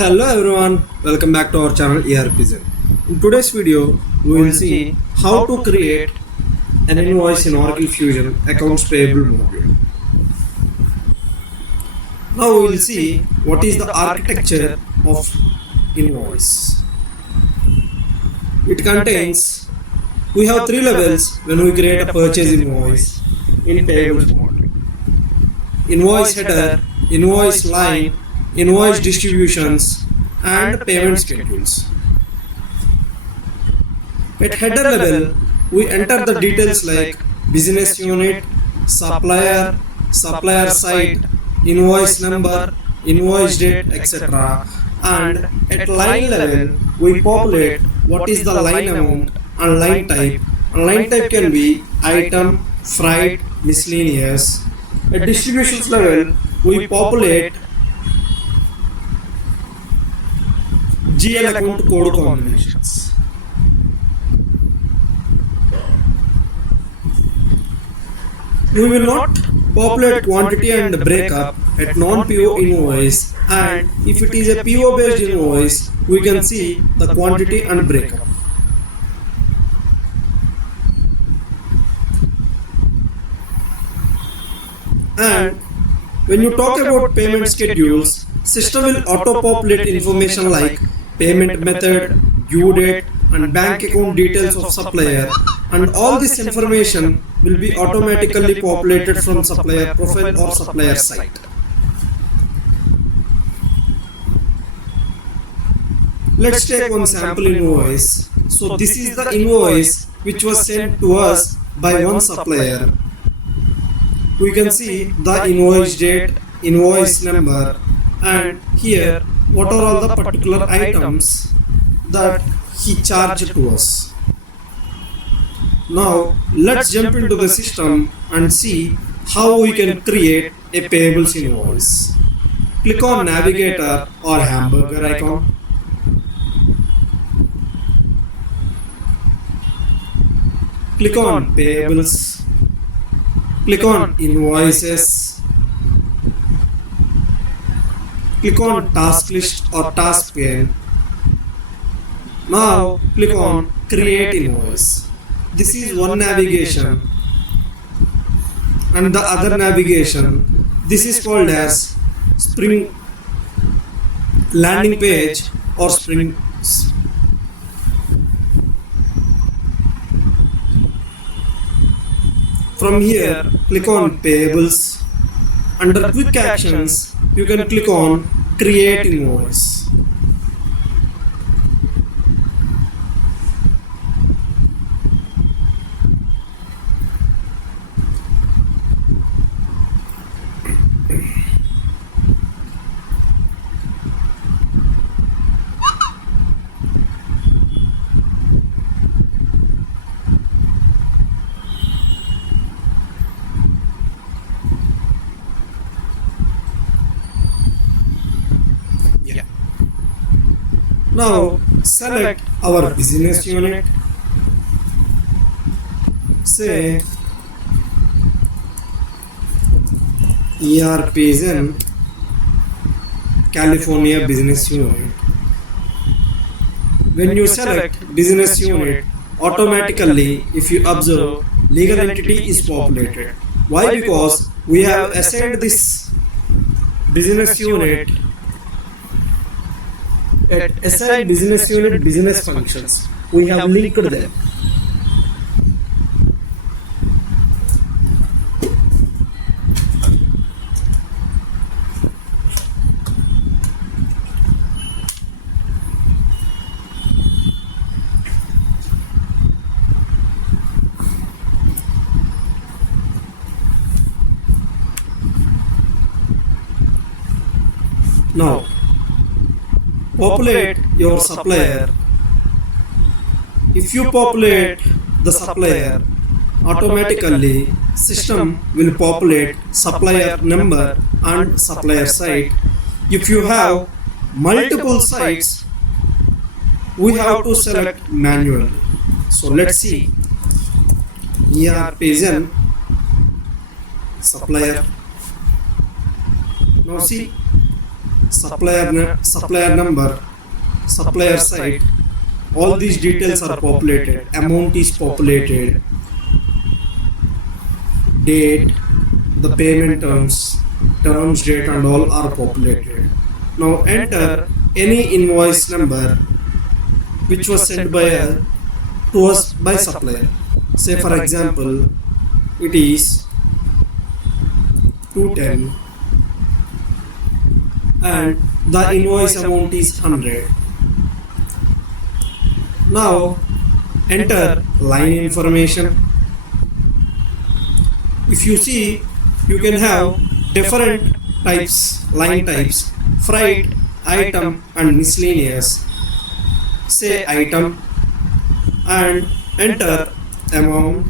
Hello everyone, welcome back to our channel ERP Zen. In today's video, we will see how to create an invoice in Oracle Fusion Accounts Payable module. Now we will see what is the architecture of invoice. It contains, we have three levels when we create a purchase invoice in payables module. Invoice header, invoice line, invoice distributions and payment schedules. At header level, we enter the details like business unit, supplier, supplier site, invoice number, invoice date, etc. And at line level, we populate what is the line amount and line type. And line type can be item, freight, miscellaneous. At distributions level, we populate GL account code combinations. We will not populate quantity and breakup at non-PO invoice, and if it is a PO based invoice, we can see the quantity and breakup. And when you talk about payment schedules, system will auto-populate information like payment method, due date and bank account details of supplier, and all this information will be automatically populated from supplier profile or supplier site. Let's take one sample invoice. So this is the invoice which was sent to us by one supplier. We can see the invoice date, invoice number, and here what are all the particular items that he charged to us. Now let's jump into the system and see how we can create a payables invoice. Click on navigator or hamburger icon. Click on payables. Click on invoices. Click on task list or task pane. Now click on create invoice. This is one navigation, and the other navigation, this is called as spring landing page or spring. From here, click on payables. Under quick actions, you can click on create invoice. Now select our business unit, say ERP Zen California business unit. When you select business unit, automatically, if you observe, legal entity is populated. Why? Because we have assigned this business unit at assign business unit business functions. We have linked them. Now populate your supplier. If you populate the supplier, automatically system will populate supplier number and supplier site. If you have multiple sites, we have to select manually. So let's see ERP Zen supplier. Now see supplier number, supplier site. All these details are populated. Amount is populated. Date, the payment terms, date and all are populated. Now enter any invoice number which was sent to us by supplier. Say for example, it is 210 and the invoice amount is 100. Now enter line information. If you see, you can have different types, line types: freight, item and miscellaneous. Say item and enter amount.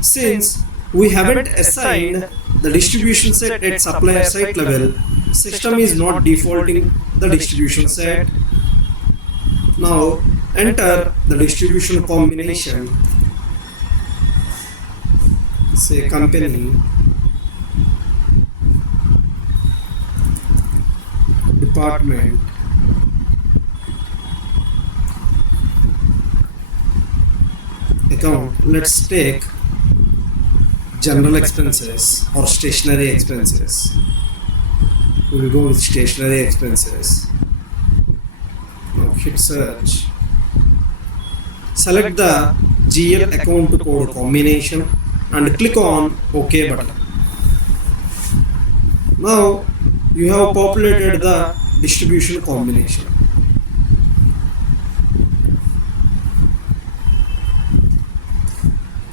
Since we haven't assigned the distribution set at supplier site level, system is not defaulting the distribution set. Now enter the distribution combination. Say company, department, account. Let's take general expenses or stationery expenses. We will go with stationery expenses. Now hit search. Select the GL account to code combination and click on OK button. Now you have populated the distribution combination.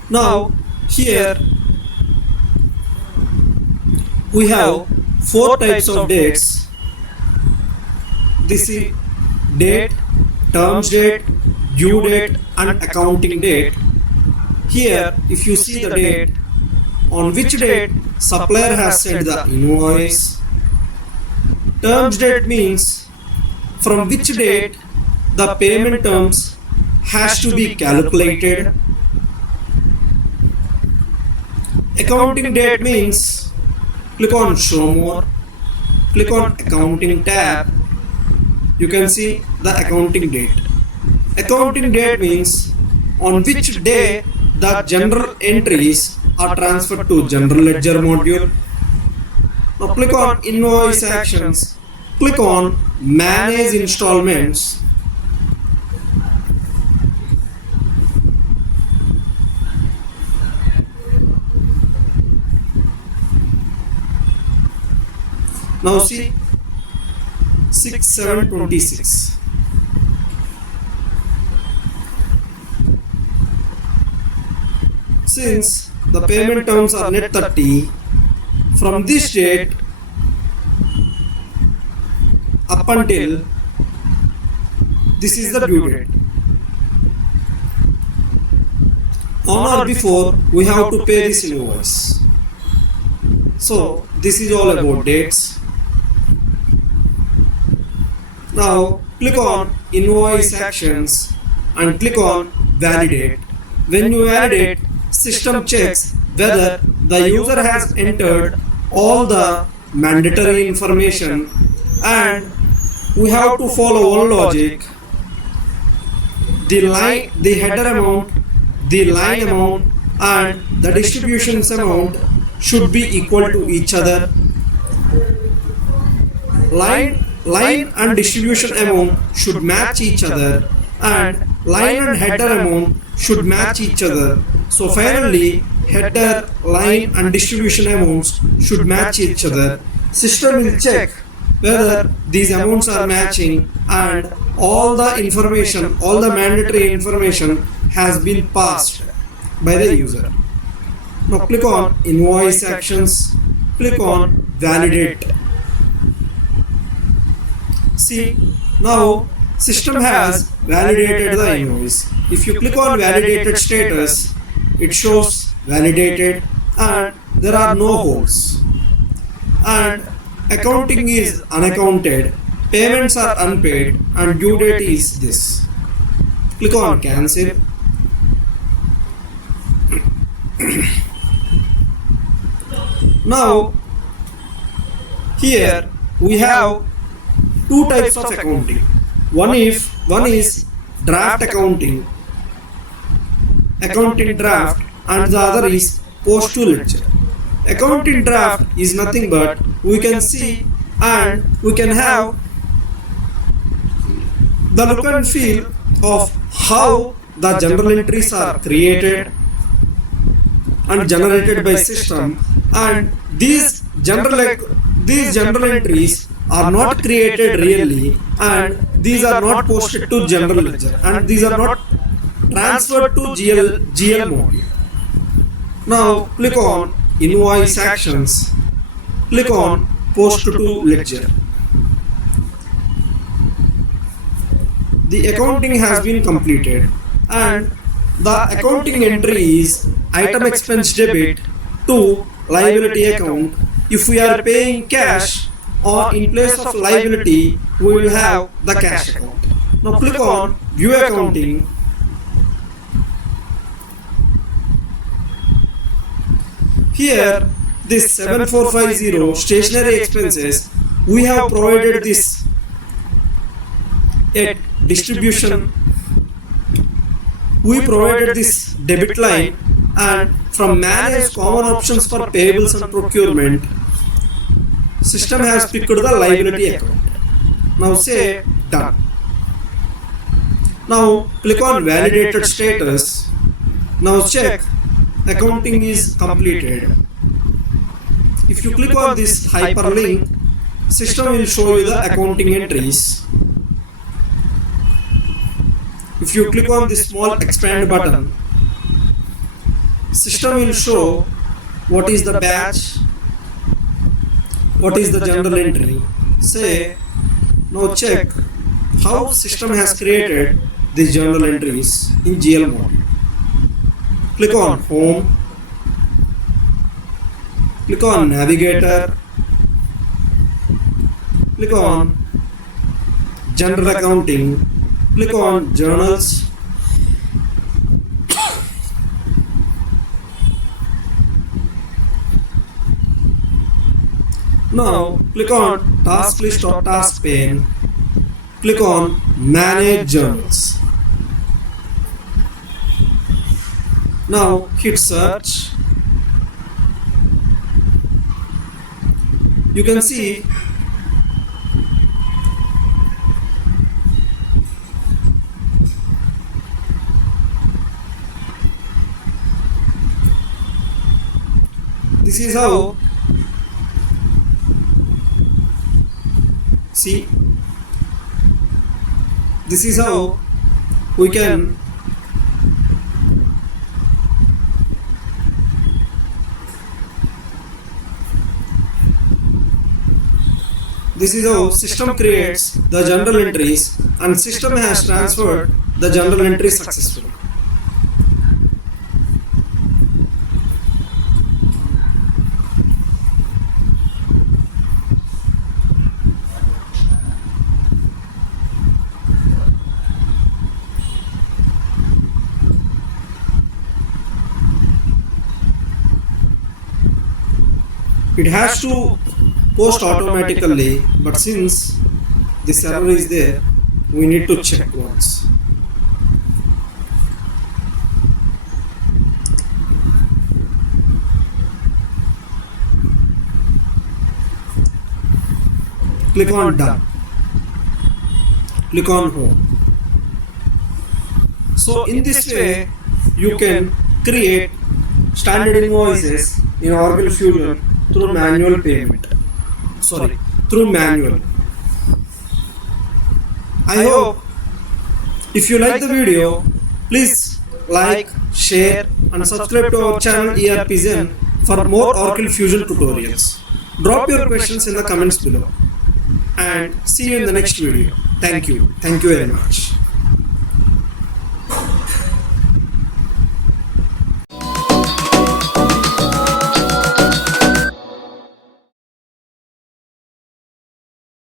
Now here we have 4 types of dates. This is date, terms date, due date and accounting date. Here if you see the date, on which date supplier has sent the invoice. Terms date means from which date the payment terms has to be calculated. Accounting date means click on show more, click on accounting tab. You can see the accounting date. Accounting date means on which day the general entries are transferred to general ledger module. Now click on invoice actions, click on manage installments. Now see 6/7/26. Since the payment terms are net 30, from this date up until this is the due date. On or before we have to pay this invoice. So this is all about dates. Now click on invoice actions and click on validate. When you validate, system checks whether the user has entered all the mandatory information, and we have to follow one logic. The header amount, the line amount and the distributions amount should be equal to each other. Line and distribution amount should match each other, and line and header amount should match each other. So finally, header, line and distribution amounts should match each other. System will check whether these amounts are matching and all the information, all the mandatory information has been passed by the user. Now click on invoice actions, click on validate. See, now system has validated the invoice. If you click on validated status, it shows validated and there are no holds. And accounting is unaccounted, payments are unpaid and due date is this. Click on cancel. Now here we have two types of accounting. One is draft accounting draft, and the other is post to ledger. Accounting draft is nothing but we can see and we can have the look and feel of how the journal entries are created and generated by system, and these journal entries are not created really, and these are not posted to general ledger, and these are not transferred to GL module. Now click on Invoice Actions, click on Post to Ledger. The accounting has been completed, and the accounting entry is item expense debit to liability account. If we are paying cash, or in place of liability we will have the cash account. Now click on View Accounting. Here this 7450 stationery expenses, we have provided this at distribution. We provided this debit line, and from manage common options for payables and procurement, system has picked the liability account. Now say done. Now click on validated status. Now check accounting is completed. If you click on this hyperlink, system will show you the accounting entries. If you click on this small expand button, system will show what is the batch, what is the journal entry. Say, now check how system has created these journal entries in GL module. Click on Home, click on Navigator, click on General Accounting, click on Journals, now click on Task List or Task Pane, click on Manage Journals. Now hit search. You can see this is how, see, this is how we can this is how system creates the journal entries, and system has transferred the journal entries successfully. It has to post automatically, but since this error is there, we need to check once. Click on Done. Click on Home. So in this way, you can create standard invoices in Oracle Fusion through manual payment. Through manual. I hope if you like the video, please like, share and subscribe to our channel ERP Zen for more Oracle Fusion tutorials. Drop your questions in the comments below, and see you in the next video. Thank you very much.